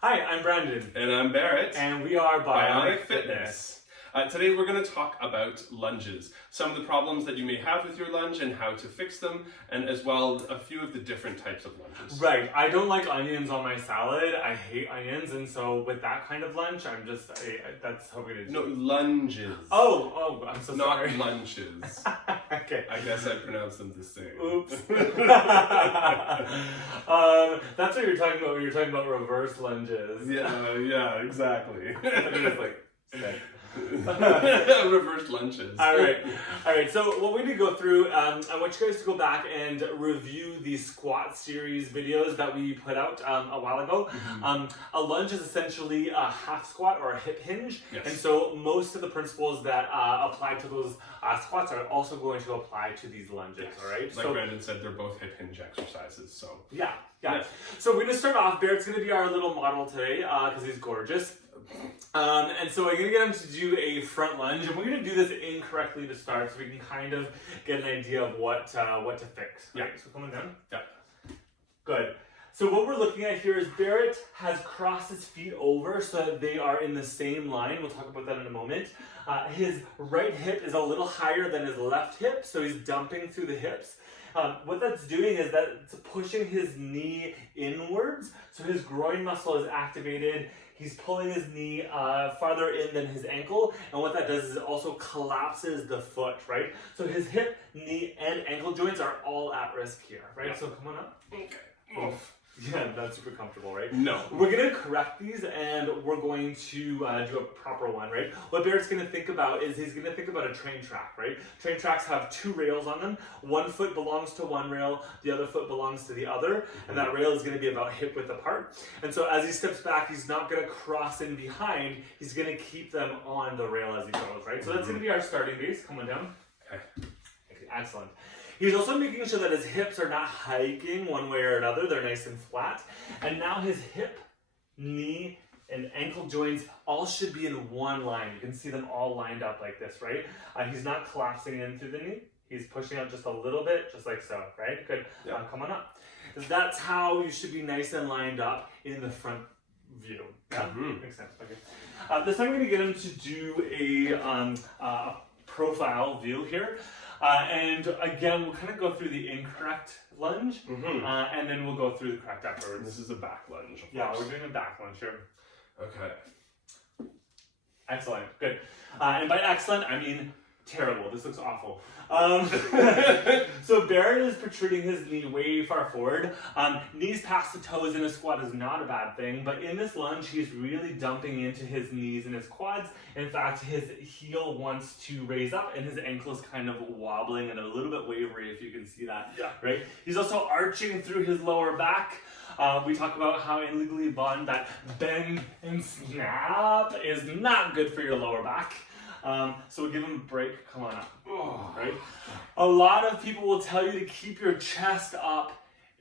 Hi, I'm Brandon. And I'm Barrett. And we are Bionic Fitness. Today we're going to talk about lunges, some of the problems that you may have with your lunge and how to fix them, and as well a few of the different types of lunges. Right, I don't like onions on my salad. I hate onions, and so with that kind of lunge, that's how it is. No, lunges. Oh, I'm so Not sorry. lunches. Okay. I guess I pronounced them the same. Oops. That's what you're talking about when you're talking about reverse lunges. Yeah, exactly. It's like, reverse lunges. All right. So what we need to go through, I want you guys to go back and review the squat series videos that we put out a while ago. Mm-hmm. A lunge is essentially a half squat or a hip hinge, Yes. and so most of the principles that apply to those squats are also going to apply to these lunges. Yes. All right. Like Brandon said, they're both hip hinge exercises. So Yeah. So we're gonna start off. Barrett's gonna be our little model today because he's gorgeous. And so I'm gonna get him to do a front lunge, and we're gonna do this incorrectly to start, so we can kind of get an idea of what to fix. Yeah. Right? So coming down. Yeah. Good. So what we're looking at here is Barrett has crossed his feet over so that they are in the same line. We'll talk about that in a moment. His right hip is a little higher than his left hip, so he's dumping through the hips. What that's doing is that it's pushing his knee inwards, so his groin muscle is activated. He's pulling his knee farther in than his ankle, and what that does is it also collapses the foot, right? So his hip, knee, and ankle joints are all at risk here, right? So come on up. Okay. Yeah, that's super comfortable, right? No. We're gonna correct these, and we're going to do a proper one, right? What Barrett's gonna think about is he's gonna think about a train track, right? Train tracks have two rails on them. One foot belongs to one rail, the other foot belongs to the other, and that rail is gonna be about hip width apart. And so as he steps back, he's not gonna cross in behind, he's gonna keep them on the rail as he goes, right? So that's gonna be our starting base. Come on down. Okay. Excellent. He's also making sure that his hips are not hiking one way or another. They're nice and flat. And now his hip, knee, and ankle joints all should be in one line. You can see them all lined up like this, right? He's not collapsing in through the knee. He's pushing out just a little bit, just like so, right? Good. Yeah. Come on up. That's how you should be nice and lined up in the front view. Yeah? Mm-hmm. Makes sense. Okay. This time I'm going to get him to do a profile view here. And again, we'll kind of go through the incorrect lunge, and then we'll go through the correct afterwards. This is a back lunge, of Yeah, course. we're doing a back lunge here. Okay. Excellent, good. And by excellent, I mean terrible. This looks awful. So Barrett is protruding his knee way far forward. Knees past the toes in a squat is not a bad thing, but in this lunge, he's really dumping into his knees and his quads. In fact, his heel wants to raise up, and his ankle is kind of wobbling and a little bit wavery, if you can see that. Yeah. Right? He's also arching through his lower back. We talk about how in Legally Blonde that bend and snap is not good for your lower back. So we'll give him a break. Come on up. Right? A lot of people will tell you to keep your chest up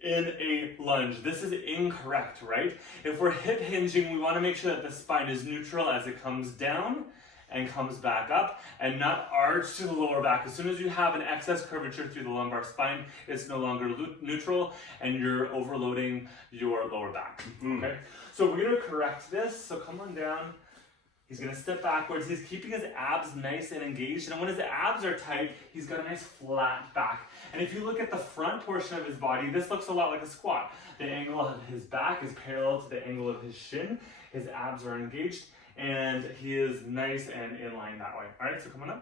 in a lunge. This is incorrect, right? If we're hip hinging, we want to make sure that the spine is neutral as it comes down and comes back up, and not arch to the lower back. As soon as you have an excess curvature through the lumbar spine, it's no longer neutral, and you're overloading your lower back. Okay? So we're going to correct this. So come on down. He's going to step backwards. He's keeping his abs nice and engaged. And when his abs are tight, he's got a nice flat back. And if you look at the front portion of his body, this looks a lot like a squat. The angle of his back is parallel to the angle of his shin. His abs are engaged, and he is nice and in line that way. All right, so come on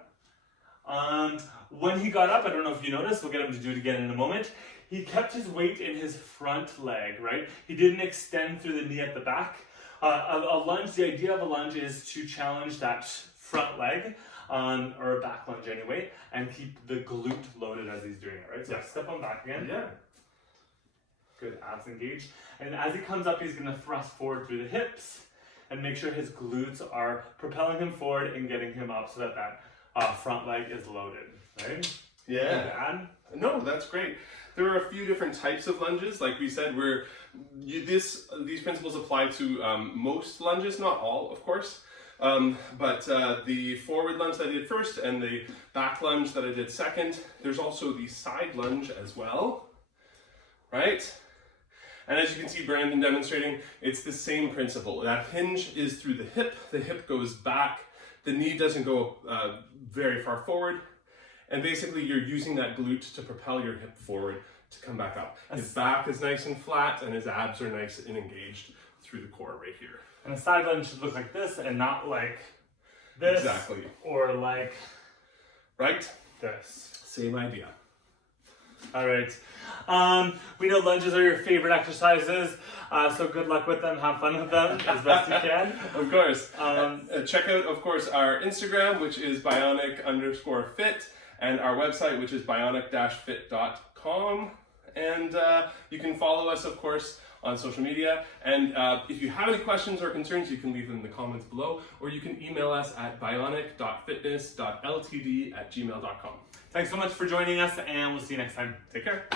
up. When he got up, I don't know if you noticed, we'll get him to do it again in a moment. He kept his weight in his front leg, right? He didn't extend through the knee at the back. A lunge, the idea of a lunge is to challenge that front leg, or a back lunge anyway, and keep the glute loaded as he's doing it, right? So step on back again. Yeah. Good, abs engaged. And as he comes up, he's going to thrust forward through the hips and make sure his glutes are propelling him forward and getting him up so that that front leg is loaded, right? Yeah. No, that's great. There are a few different types of lunges. Like we said, these principles apply to most lunges, not all, of course. But the forward lunge that I did first and the back lunge that I did second, there's also the side lunge as well, right? And as you can see Brandon demonstrating, it's the same principle. That hinge is through the hip goes back, the knee doesn't go very far forward, and basically you're using that glute to propel your hip forward to come back up. His back is nice and flat, and his abs are nice and engaged through the core right here. And a side lunge should look like this and not like this. Exactly. Or like right? this. Same idea. All right. We know lunges are your favorite exercises, so good luck with them. Have fun with them as best you can. Of course. Check out, of course, our Instagram, which is bionic_fit, and our website, which is bionic-fit.com. And you can follow us, of course, on social media. And if you have any questions or concerns, you can leave them in the comments below, or you can email us at bionic.fitness.ltd@gmail.com. Thanks so much for joining us, and we'll see you next time. Take care.